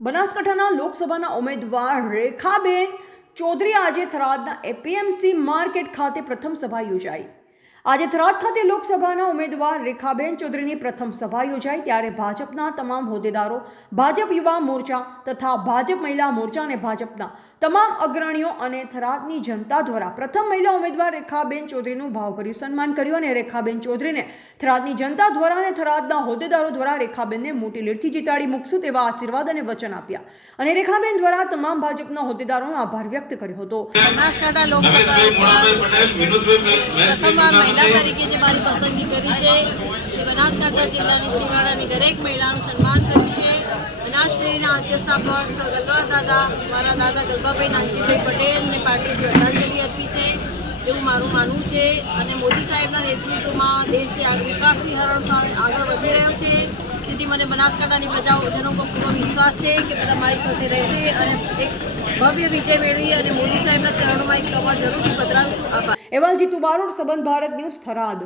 બનાસકાંઠાના લોકસભાના ઉમેદવાર રેખાબેન ચૌધરી આજે થરાદના એપીએમસી માર્કેટ ખાતે પ્રથમ સભા યોજાઈ. આજે થરાદ ખાતે લોકસભાના ઉમેદવાર રેખાબેન ચૌધરીની પ્રથમ સભા યોજાઈ ત્યારે ભાજપના તમામ હોદ્દેદારો ભાજપ યુવા મોરચા તથા ભાજપ મહિલા મોરચા અને ભાજપના તમામ અગ્રણીઓ અને થરાદની જનતા દ્વારા પ્રથમ મહિલા ઉમેદવાર રેખાબેન ચૌધરીનું ભાવભર્યું સન્માન કર્યું અને રેખાબેન ચૌધરીને થરાદની જનતા દ્વારા અને થરાદના હોદ્દેદારો દ્વારા રેખાબેનને મોટી લીડથી જીતાડી મૂકશું તેવા આશીર્વાદ અને વચન આપ્યા. અને રેખાબેન દ્વારા તમામ ભાજપના હોદ્દેદારોનો આભાર વ્યક્ત કર્યો હતો. બનાસકાંઠા લોકસભા મહિલા તરીકે જે મારી પસંદગી કરી છે તે બનાસકાંઠા જિલ્લાની છીવાડાની દરેક મહિલાનું સન્માન કર્યું છે. બનાસડેરીના આદ્ય સ્થાપક સર દાદા, મારા દાદા ગલબાભાઈ નાનજીભાઈ પટેલને પાર્ટી શ્રદ્ધાંજલિ આપી છે, એવું મારું માનવું છે. અને મોદી સાહેબના નેતૃત્વમાં દેશ જે વિકાસની હરણ આગળ વધી રહ્યો છે. તેથી મને બનાસકાંઠાની પ્રજાજનો પર પૂરો વિશ્વાસ છે કે બધા મારી સાથે રહેશે અને એક ભવ્ય વિજય મેળવી અને મોદી સાહેબના ચરણોમાં એક કમર જરૂરથી પધરાવીશું. આભાર. એવાલજી જીતુ બારોટ સંબંધ ભારત ન્યૂઝ થરાદ.